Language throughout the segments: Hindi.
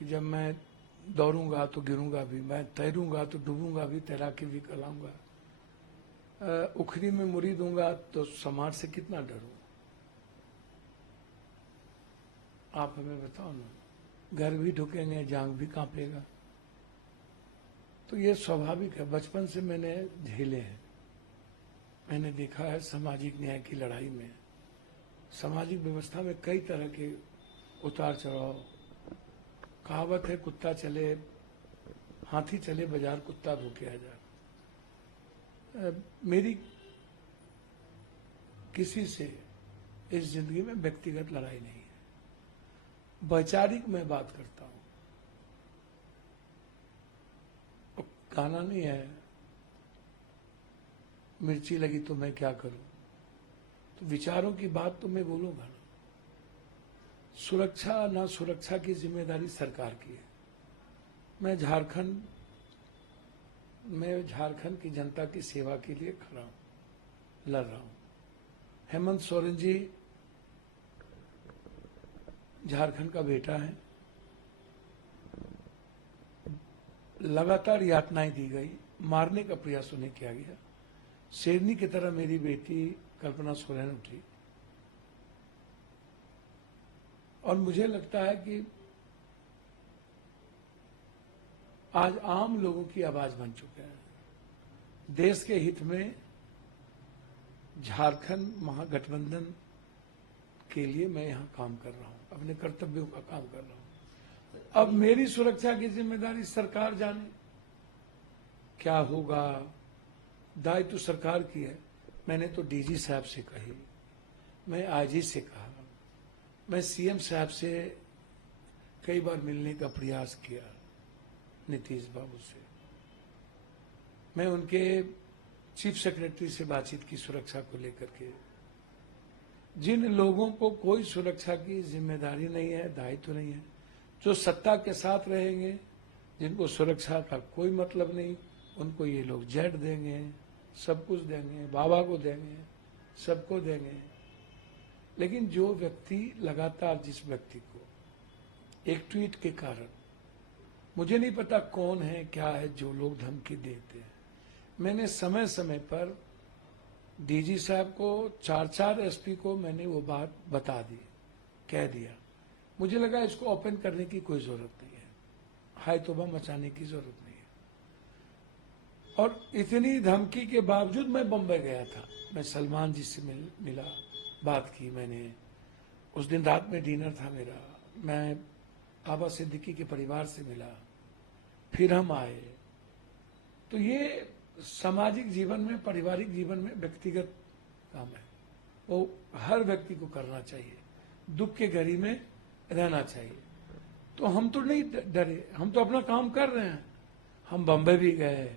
कि जब मैं दौड़ूंगा तो गिरूंगा भी, मैं तैरूंगा तो डूबूंगा भी, तैराकी भी कहलाऊंगा। उखरी में मुरी दूंगा तो समाज से कितना डरूं? आप हमें बताओ ना। घर भी ढुकेंगे, जांग भी कांपेगा। तो ये स्वाभाविक है, बचपन से मैंने झेले हैं। मैंने देखा है सामाजिक न्याय की लड़ाई में, सामाजिक व्यवस्था में कई तरह के उतार चढ़ाव। कहावत है, कुत्ता चले हाथी चले बाजार, कुत्ता भूखे आ जा। मेरी किसी से इस जिंदगी में व्यक्तिगत लड़ाई नहीं है, वैचारिक मैं बात करता हूं। गाना नहीं है, मिर्ची लगी तो मैं क्या करूं, तो विचारों की बात तो मैं बोलूंगा ना। सुरक्षा ना सुरक्षा की जिम्मेदारी सरकार की है। मैं झारखंड की जनता की सेवा के लिए खड़ा हूं, लड़ रहा हूं। हेमंत सोरेन जी झारखंड का बेटा है, लगातार यातनाएं दी गई, मारने का प्रयास उन्हें किया गया। शेरनी की तरह मेरी बेटी कल्पना सोरेन उठी, और मुझे लगता है कि आज आम लोगों की आवाज बन चुके हैं। देश के हित में झारखंड महागठबंधन के लिए मैं यहां काम कर रहा हूं, अपने कर्तव्यों का काम कर रहा हूं। अब मेरी सुरक्षा की जिम्मेदारी सरकार जाने, क्या होगा, दायित्व सरकार की है। मैंने तो डीजी साहब से कही, मैं आईजी से कहा, मैं सीएम साहब से कई बार मिलने का प्रयास किया, नीतीश बाबू से। मैं उनके चीफ सेक्रेटरी से बातचीत की सुरक्षा को लेकर के। जिन लोगों को कोई सुरक्षा की जिम्मेदारी नहीं है, दायित्व नहीं है, जो सत्ता के साथ रहेंगे, जिनको सुरक्षा का कोई मतलब नहीं, उनको ये लोग जेट देंगे, सब कुछ देंगे, बाबा को देंगे, सबको देंगे। लेकिन जो व्यक्ति लगातार, जिस व्यक्ति को एक ट्वीट के कारण, मुझे नहीं पता कौन है क्या है, जो लोग धमकी देते हैं, मैंने समय समय पर डीजी साहब को, 4 एसपी को मैंने वो बात बता दी, कह दिया। मुझे लगा इसको ओपन करने की कोई जरूरत नहीं है, हाय तौबा मचाने की जरूरत नहीं है। और इतनी धमकी के बावजूद मैं बम्बई गया था। मैं सलमान जी से मिला, बात की मैंने। उस दिन रात में डिनर था मेरा। मैं बाबा सिद्दीकी के परिवार से मिला, फिर हम आए। तो ये सामाजिक जीवन में, पारिवारिक जीवन में व्यक्तिगत काम है, वो हर व्यक्ति को करना चाहिए। दुख के घड़ी में रहना चाहिए। तो हम तो नहीं डरे, हम तो अपना काम कर रहे हैं। हम बम्बई भी गए,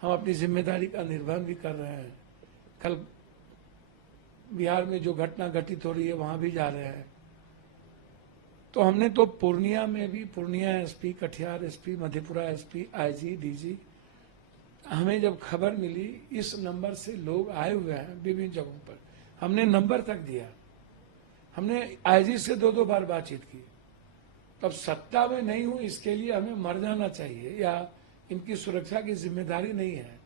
हम अपनी जिम्मेदारी का निर्वहन भी कर रहे हैं। कल बिहार में जो घटना घटित हो रही है, वहां भी जा रहे हैं। तो हमने तो पूर्णिया में भी, Purnia SP, Katihar SP, Madhepura SP, IG, DG, हमें जब खबर मिली इस नंबर से लोग आए हुए हैं विभिन्न जगहों पर, हमने नंबर तक दिया। हमने आईजी से 2-2 बार बातचीत की। तब सत्ता में नहीं हूं इसके लिए हमें मर जाना चाहिए, या इनकी सुरक्षा की जिम्मेदारी नहीं है।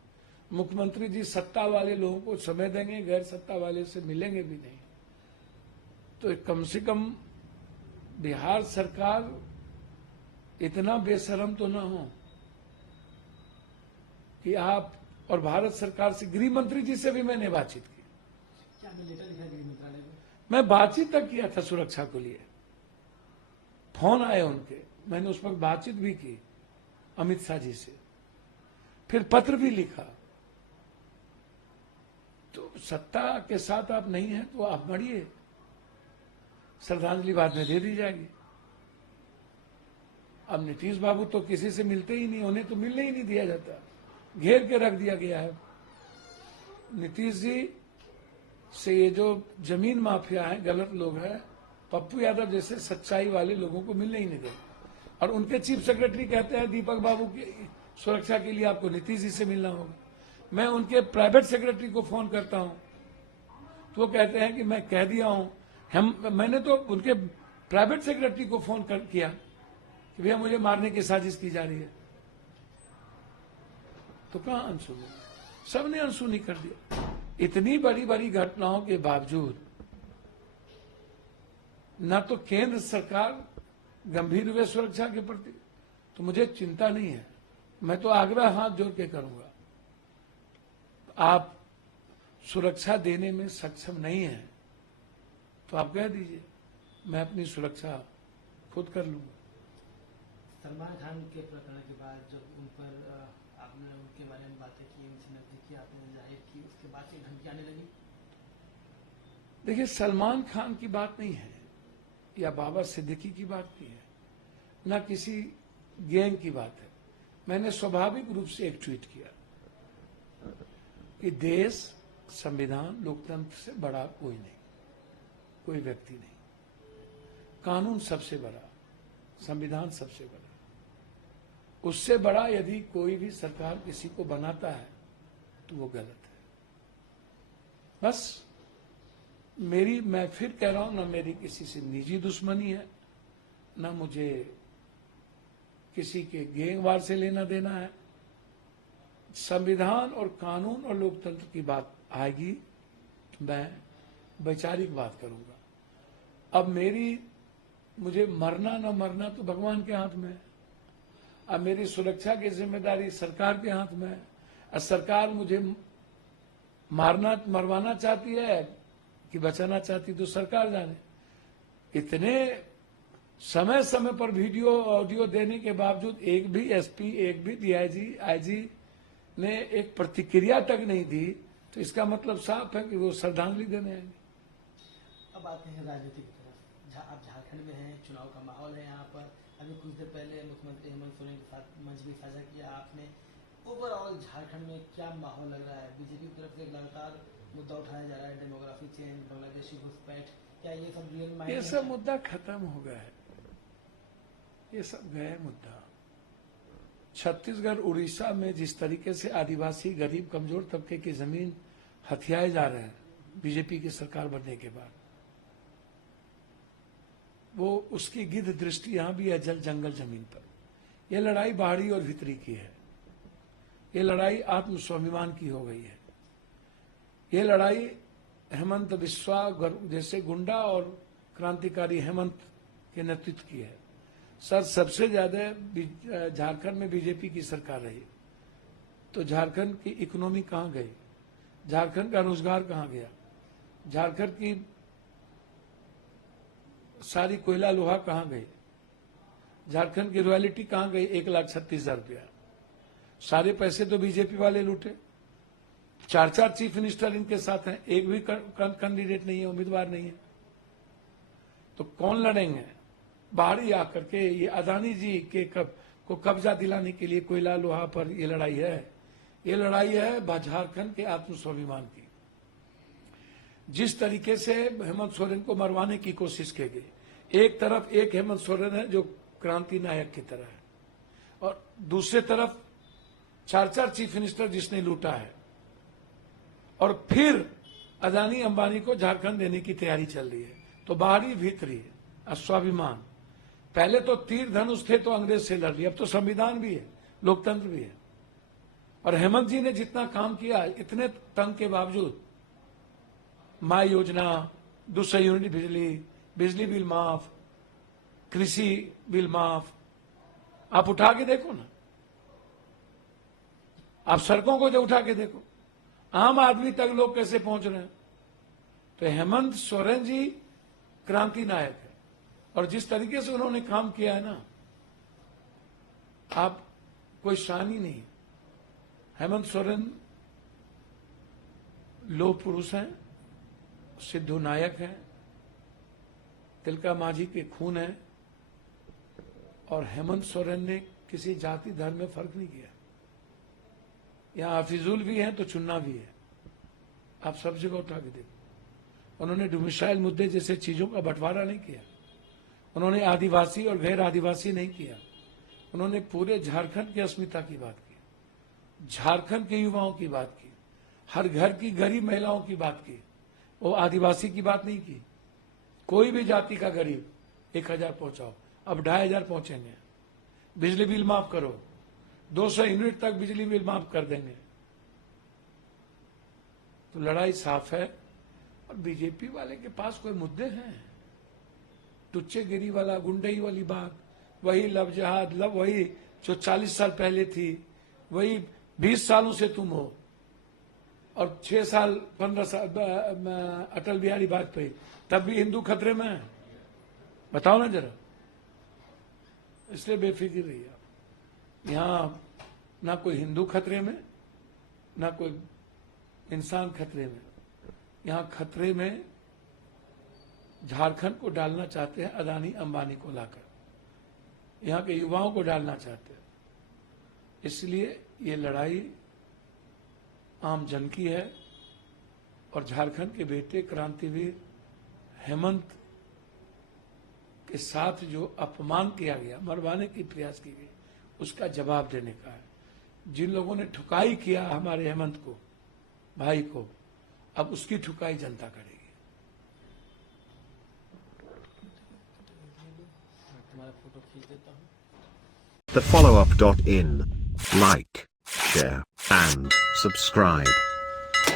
मुख्यमंत्री जी सत्ता वाले लोगों को समय देंगे, गैर सत्ता वाले से मिलेंगे भी नहीं। तो कम से कम बिहार सरकार इतना बेशरम तो ना हो कि आप, और भारत सरकार से, गृह मंत्री जी से भी मैंने बातचीत की। क्या लेटर लिखा गृह मंत्रालय में? मैं बातचीत तक किया था सुरक्षा को लिए। फोन आए उनके, मैंने उस पर बातचीत भी की अमित शाह जी से, फिर पत्र भी लिखा। तो सत्ता के साथ आप नहीं हैं तो आप मरिए, श्रद्धांजलि बाद में दे दी जाएगी। अब नीतीश बाबू तो किसी से मिलते ही नहीं, उन्हें तो मिलने ही नहीं दिया जाता, घेर के रख दिया गया है। नीतीश जी से ये जो जमीन माफिया है, गलत लोग हैं, पप्पू यादव जैसे सच्चाई वाले लोगों को मिलने ही नहीं देते। और उनके चीफ सेक्रेटरी कहते हैं दीपक बाबू की सुरक्षा के लिए आपको नीतीश जी से मिलना होगा। मैं उनके प्राइवेट सेक्रेटरी को फोन करता हूं तो वो कहते हैं कि मैं कह दिया हूं। मैंने तो उनके प्राइवेट सेक्रेटरी को फोन किया कि भैया मुझे मारने की साजिश की जा रही है, तो कहां अनसुनी? सबने अनसुनी कर दिया। इतनी बड़ी बड़ी घटनाओं के बावजूद न तो केंद्र सरकार गंभीर हुए सुरक्षा के प्रति, तो मुझे चिंता नहीं है। मैं तो आग्रह हाथ जोड़ के करूंगा, आप सुरक्षा देने में सक्षम नहीं है तो आप कह दीजिए, मैं अपनी सुरक्षा खुद कर लूंगा। सलमान खान के प्रकरण के बाद जब उन पर आपने उनके बारे में बातें की, उनसे नजदीकी आपने जाहिर की, उसके बाद से धमकी आने लगी। देखिए, सलमान खान की बात नहीं है या बाबा सिद्दीकी की बात नहीं है, ना किसी गैंग की बात है। मैंने स्वाभाविक रूप से एक ट्वीट किया कि देश, संविधान, लोकतंत्र से बड़ा कोई नहीं, कोई व्यक्ति नहीं। कानून सबसे बड़ा, संविधान सबसे बड़ा। उससे बड़ा यदि कोई भी सरकार किसी को बनाता है तो वो गलत है। बस मैं फिर कह रहा हूं, ना मेरी किसी से निजी दुश्मनी है, ना मुझे किसी के गैंगवार से लेना देना है। संविधान और कानून और लोकतंत्र की बात आएगी तो मैं वैचारिक बात करूंगा। अब मुझे मरना न मरना तो भगवान के हाथ में है। अब मेरी सुरक्षा की जिम्मेदारी सरकार के हाथ में है। अब सरकार मुझे मरवाना चाहती है कि बचाना चाहती, तो सरकार जाने। इतने समय समय पर वीडियो ऑडियो देने के बावजूद एक भी एसपी, एक भी डीआईजी, आईजी ने एक प्रतिक्रिया तक नहीं दी, तो इसका मतलब साफ है कि वो श्रद्धांजलि देने आएंगे। अब आते हैं राजनीति की तरफ। आप झारखंड में हैं, चुनाव का माहौल है यहाँ पर। अभी कुछ देर पहले मुख्यमंत्री हेमंत सोरेन के साथ मंच भी साझा किया आपने। ओवरऑल झारखंड में क्या माहौल लग रहा है? बीजेपी की तरफ से लगातार मुद्दा उठाया जा रहा है, डेमोग्राफी चेंज, बांग्लादेशी घुसपैठ, क्या ये सब रियल माइंड? ये सब मुद्दा खत्म हो गया है, ये सब गए मुद्दा। छत्तीसगढ़, उड़ीसा में जिस तरीके से आदिवासी, गरीब, कमजोर तबके की जमीन हथियाए जा रहे हैं बीजेपी की सरकार बनने के बाद, वो उसकी गिद्ध दृष्टि यहां भी है जल जंगल जमीन पर। यह लड़ाई बाहरी और भीतरी की है। ये लड़ाई आत्म स्वाभिमान की हो गई है। ये लड़ाई हेमंत बिस्वा जैसे गुंडा और क्रांतिकारी हेमंत के नेतृत्व की है। सर, सबसे ज्यादा झारखंड में बीजेपी की सरकार रही, तो झारखंड की इकोनॉमी कहां गई? झारखंड का रोजगार कहां गया? झारखंड की सारी कोयला लोहा कहां गई? झारखंड की रॉयल्टी कहां गई? 1,36,000 रुपया। सारे पैसे तो बीजेपी वाले लूटे। 4 चीफ मिनिस्टर इनके साथ हैं, एक भी कैंडिडेट नहीं है, उम्मीदवार नहीं है। तो कौन लड़ेंगे? बाहरी आकर के ये अदानी जी के को कब्जा दिलाने के लिए कोयला लोहा पर ये लड़ाई है। ये लड़ाई है झारखंड के आत्म स्वाभिमान की। जिस तरीके से हेमंत सोरेन को मरवाने की कोशिश की गई, एक तरफ एक हेमंत सोरेन है जो क्रांति नायक की तरह है, और दूसरे तरफ 4 चीफ मिनिस्टर जिसने लूटा है, और फिर अदानी अंबानी को झारखंड देने की तैयारी चल रही है। तो बाहरी भीतरी स्वाभिमान। पहले तो तीर धनुष थे तो अंग्रेज से लड़ रही, अब तो संविधान भी है, लोकतंत्र भी है। और हेमंत जी ने जितना काम किया, इतने तंग के बावजूद, माँ योजना, 200 यूनिट बिजली, बिजली बिल माफ, कृषि बिल माफ, आप उठा के देखो ना, आप सड़कों को जो उठा के देखो, आम आदमी तक लोग कैसे पहुंच रहे हैं। तो हेमंत सोरेन जी क्रांति नायक है, और जिस तरीके से उन्होंने काम किया है ना, आप कोई शान ही नहीं। हेमंत सोरेन लोह पुरुष हैं, सिद्धू नायक हैं, तिलका मांझी के खून है, और हेमंत सोरेन ने किसी जाति धर्म में फर्क नहीं किया। यहां हाफिजुल भी हैं तो चुन्ना भी है, आप सब जगह उठा के देखो। उन्होंने डोमिसाइल मुद्दे जैसे चीजों का बंटवारा नहीं किया। उन्होंने आदिवासी और गैर आदिवासी नहीं किया। उन्होंने पूरे झारखंड की अस्मिता की बात की, झारखंड के युवाओं की बात की, हर घर की गरीब महिलाओं की बात की। वो आदिवासी की बात नहीं की। कोई भी जाति का गरीब 1,000 पहुंचाओ, अब 2,500 पहुंचेंगे। बिजली बिल माफ करो, 200 यूनिट तक बिजली बिल माफ कर देंगे। तो लड़ाई साफ है। और बीजेपी वाले के पास कोई मुद्दे हैं? टुच्चेगिरी वाला, गुंडई वाली बात, वही लव जहाद, वही जो 40 साल पहले थी, वही 20 सालों से तुम हो, और 6 साल 15 साल अटल बिहारी वाजपेयी, तब भी हिंदू खतरे में है। बताओ ना जरा। इसलिए बेफिक्र रहिए आप। यहाँ ना कोई हिंदू खतरे में, ना कोई इंसान खतरे में। यहाँ खतरे में झारखंड को डालना चाहते हैं अदानी अंबानी को लाकर, यहाँ के युवाओं को डालना चाहते हैं। इसलिए ये लड़ाई आम जन की है। और झारखंड के बेटे क्रांतिवीर हेमंत के साथ जो अपमान किया गया, मरवाने की प्रयास की गई, उसका जवाब देने का है। जिन लोगों ने ठुकाई किया हमारे हेमंत को, भाई को, अब उसकी ठुकाई जनता करेगी। तुम्हारा फोटो खींच देता हूँ। TheFollowUp.in. Like, share, and subscribe.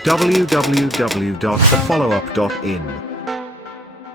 www.thefollowup.in